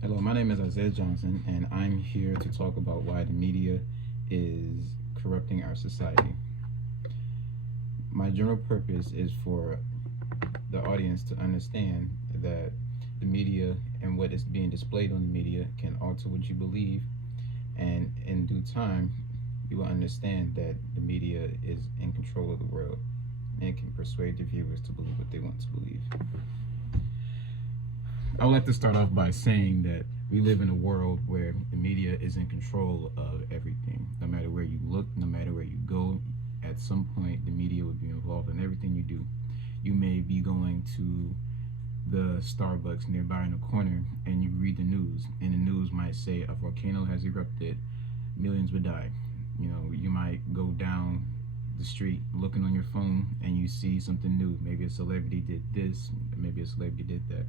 Hello, my name is Isaiah Johnson, and I'm here to talk about why the media is corrupting our society. My general purpose is for the audience to understand that the media and what is being displayed on the media can alter what you believe, and in due time, you will understand that the media is in control of the world and can persuade the viewers to believe what they want to believe. I would like to start off by saying that we live in a world where the media is in control of everything. No matter where you look, no matter where you go, at some point the media would be involved in everything you do. You may be going to the Starbucks nearby in the corner and you read the news, and the news might say a volcano has erupted, millions would die. You might go down the street looking on your phone and you see something new. Maybe a celebrity did this, maybe a celebrity did that.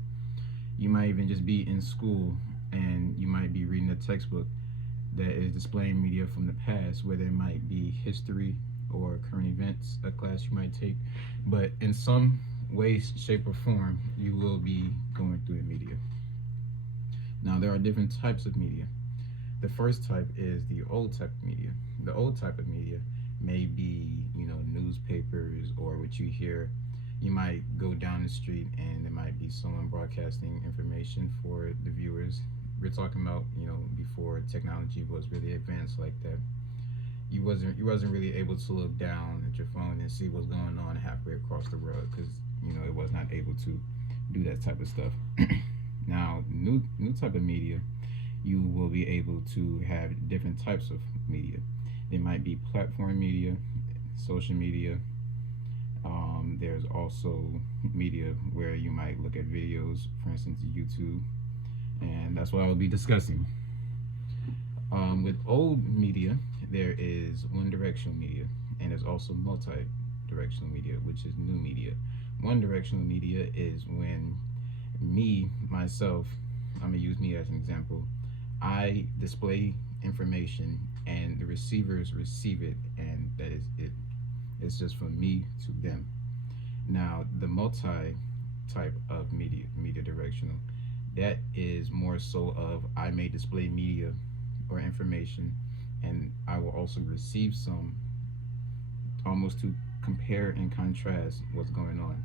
You might even just be in school and you might be reading a textbook that is displaying media from the past, where there might be history or current events, a class you might take. But in some way, shape, or form, you will be going through the media. Now, there are different types of media. The first type is the old type of media. The old type of media may be, newspapers, or what you hear. You might go down the street and there might be someone broadcasting information for the viewers. We're talking about, before technology was really advanced like that. You wasn't really able to look down at your phone and see what's going on halfway across the world, because it was not able to do that type of stuff. Now, new type of media, you will be able to have different types of media. There might be platform media, social media. There's also media where you might look at videos, for instance, YouTube, and that's what I will be discussing. With old media, there is one directional media, and there's also multi directional media, which is new media. One directional media is when myself, I'm going to use me as an example. I display information and the receivers receive it, and that is it. It's just from me to them. Now, the multi type of media directional, that is more so of I may display media or information, and I will also receive some, almost to compare and contrast what's going on.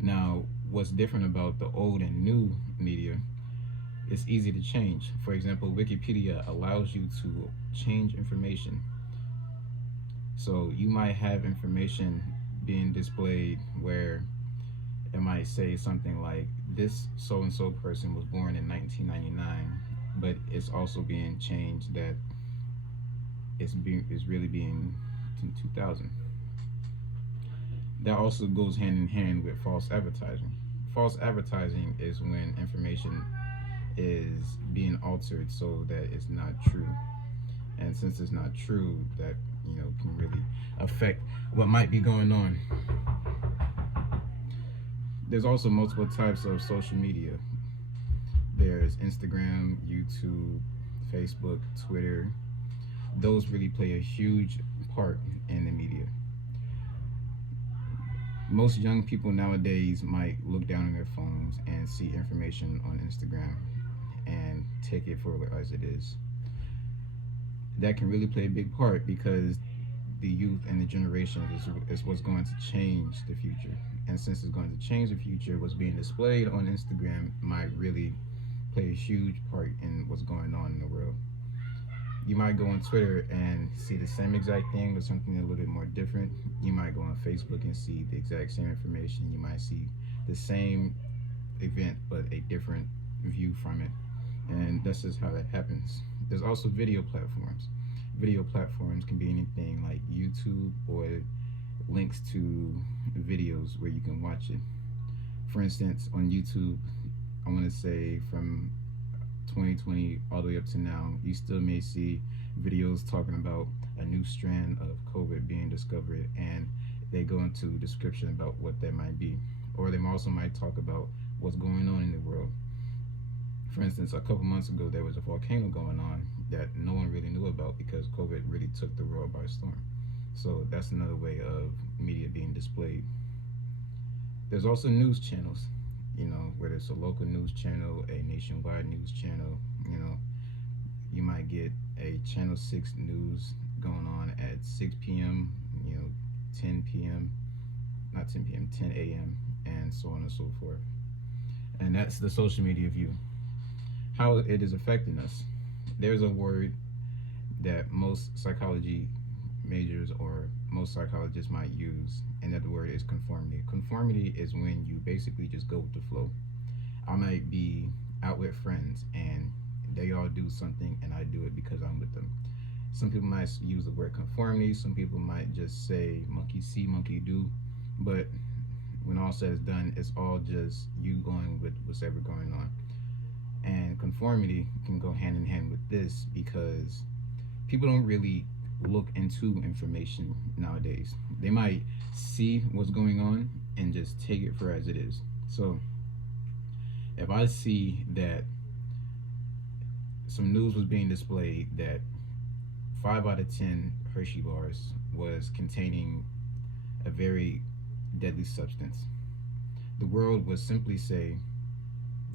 Now, what's different about the old and new media, it's easy to change. For example, Wikipedia allows you to change information. So you might have information being displayed where it might say something like this so and so person was born in 1999, but it's also being changed that it's really being 2000. That also goes hand in hand with false advertising. False advertising is when information is being altered so that it's not true. And since it's not true, that can really affect what might be going on. There's also multiple types of social media. There's Instagram, YouTube, Facebook, Twitter. Those really play a huge part in the media. Most young people nowadays might look down on their phones and see information on Instagram and take it for what as it is. That can really play a big part, because the youth and the generation is what's going to change the future. And since it's going to change the future, what's being displayed on Instagram might really play a huge part in what's going on in the world. You might go on Twitter and see the same exact thing, but something a little bit more different. You might go on Facebook and see the exact same information. You might see the same event, but a different view from it. And that's just how that happens. There's also video platforms. Video platforms can be anything like YouTube or links to videos where you can watch it. For instance, on YouTube, I want to say from 2020 all the way up to now, you still may see videos talking about a new strand of COVID being discovered, and they go into a description about what that might be. Or they also might talk about what's going on in the world. For instance, a couple months ago, there was a volcano going on that no one really knew about because COVID really took the world by storm. So that's another way of media being displayed. There's also news channels. whether it's a local news channel, a nationwide news channel. you know you might get a channel 6 news going on at 6 p.m., 10 p.m., not 10 p.m., 10 a.m., and so on and so forth. And that's the social media view, how it is affecting us. There's a word that most psychology majors or most psychologists might use, and that the word is conformity. Conformity is when you basically just go with the flow. I might be out with friends and they all do something and I do it because I'm with them. Some people might use the word conformity, some people might just say monkey see, monkey do, but when all said is done, it's all just you going with what's ever going on. And conformity can go hand in hand with this because people don't really look into information nowadays. They might see what's going on and just take it for as it is. So if I see that some news was being displayed that 5 out of 10 Hershey bars was containing a very deadly substance, the world would simply say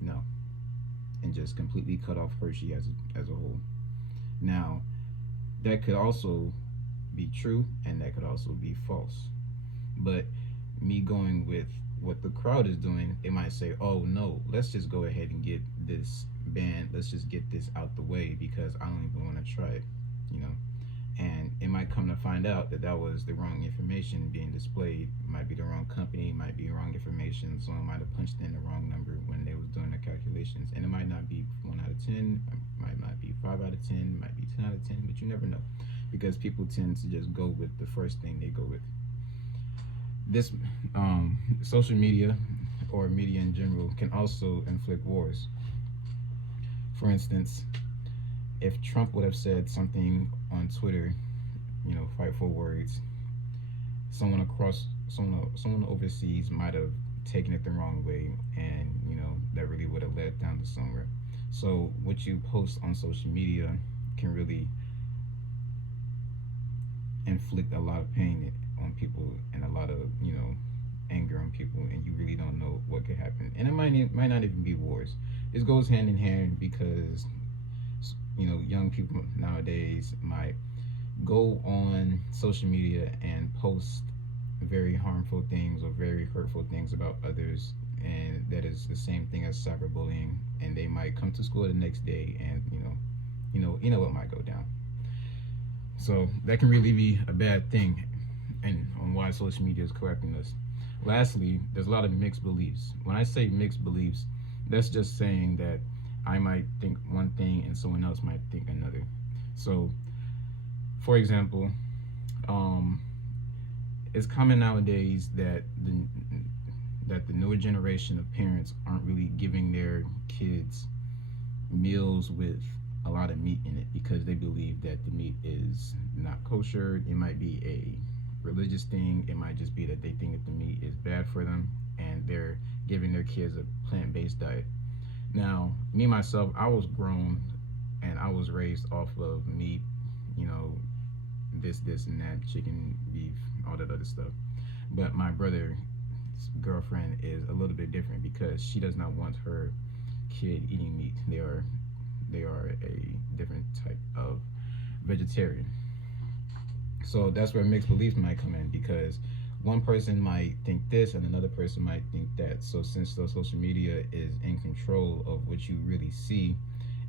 no and just completely cut off Hershey as a whole. Now, that could also be true and that could also be false. But me going with what the crowd is doing, they might say, oh no, let's just go ahead and get this banned. Let's just get this out the way because I don't even want to try it, you know. And it might come to find out that that was the wrong information being displayed. It might be the wrong company, might be wrong information. Someone might have punched in the wrong number when they was doing the calculations. And it might not be 1 out of 10, it might not be 5 out of 10, it might be 10 out of 10, but you never know. Because people tend to just go with the first thing they go with. This social media or media in general can also inflict wars. For instance, if Trump would have said something on Twitter, fight for words, someone overseas might have taken it the wrong way, and that really would have led down to somewhere. So what you post on social media can really inflict a lot of pain on people and a lot of anger on people, and you really don't know what could happen. And it might not even be wars. This goes hand in hand because young people nowadays might go on social media and post very harmful things or very hurtful things about others, and that is the same thing as cyberbullying. And they might come to school the next day and you know what might go down. So that can really be a bad thing, and on why social media is corrupting us. Lastly, there's a lot of mixed beliefs. When I say mixed beliefs, that's just saying that I might think one thing and someone else might think another. So, for example, it's common nowadays that the newer generation of parents aren't really giving their kids meals with a lot of meat in it because they believe that the meat is not kosher. It might be a religious thing. It might just be that they think that the meat is bad for them, and they're giving their kids a plant-based diet. Now, me myself, I was grown and I was raised off of meat, this and that, chicken, beef, all that other stuff. But my brother's girlfriend is a little bit different because she does not want her kid eating meat. They are a different type of vegetarian. So that's where mixed beliefs might come in, because one person might think this and another person might think that. So since the social media is in control of what you really see,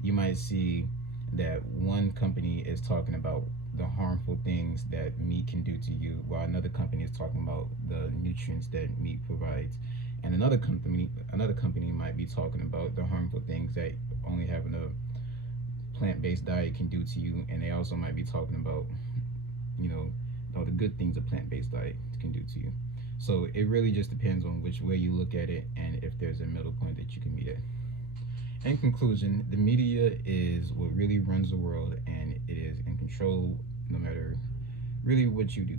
you might see that one company is talking about the harmful things that meat can do to you, while another company is talking about the nutrients that meat provides. And another company might be talking about the harmful things that only having a plant-based diet can do to you, and they also might be talking about all the good things a plant-based diet can do to you. So it really just depends on which way you look at it and if there's a middle point that you can meet at. In conclusion, the media is what really runs the world, and it is in control no matter really what you do.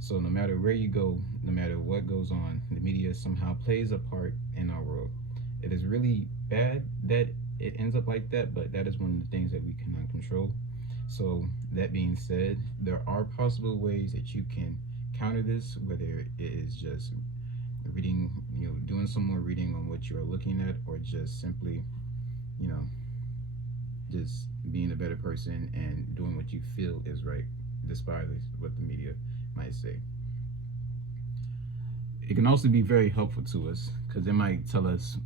So no matter where you go, no matter what goes on, the media somehow plays a part in our world. It is really bad that it ends up like that, but that is one of the things that we cannot control. So that being said, there are possible ways that you can counter this, whether it is just reading, doing doing some more reading on what you're looking at, or just simply, you know, just being a better person and doing what you feel is right, despite what the media might say. It can also be very helpful to us because it might tell us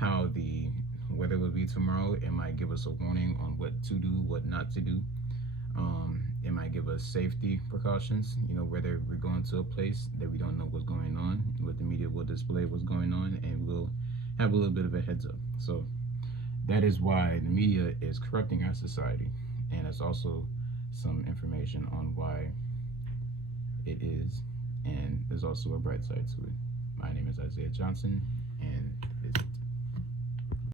how the weather will be tomorrow. It might give us a warning on what to do, what not to do. It might give us safety precautions, whether we're going to a place that we don't know what's going on, what the media will display what's going on, and we'll have a little bit of a heads up. So that is why the media is corrupting our society. And it's also some information on why it is. And there's also a bright side to it. My name is Isaiah Johnson, and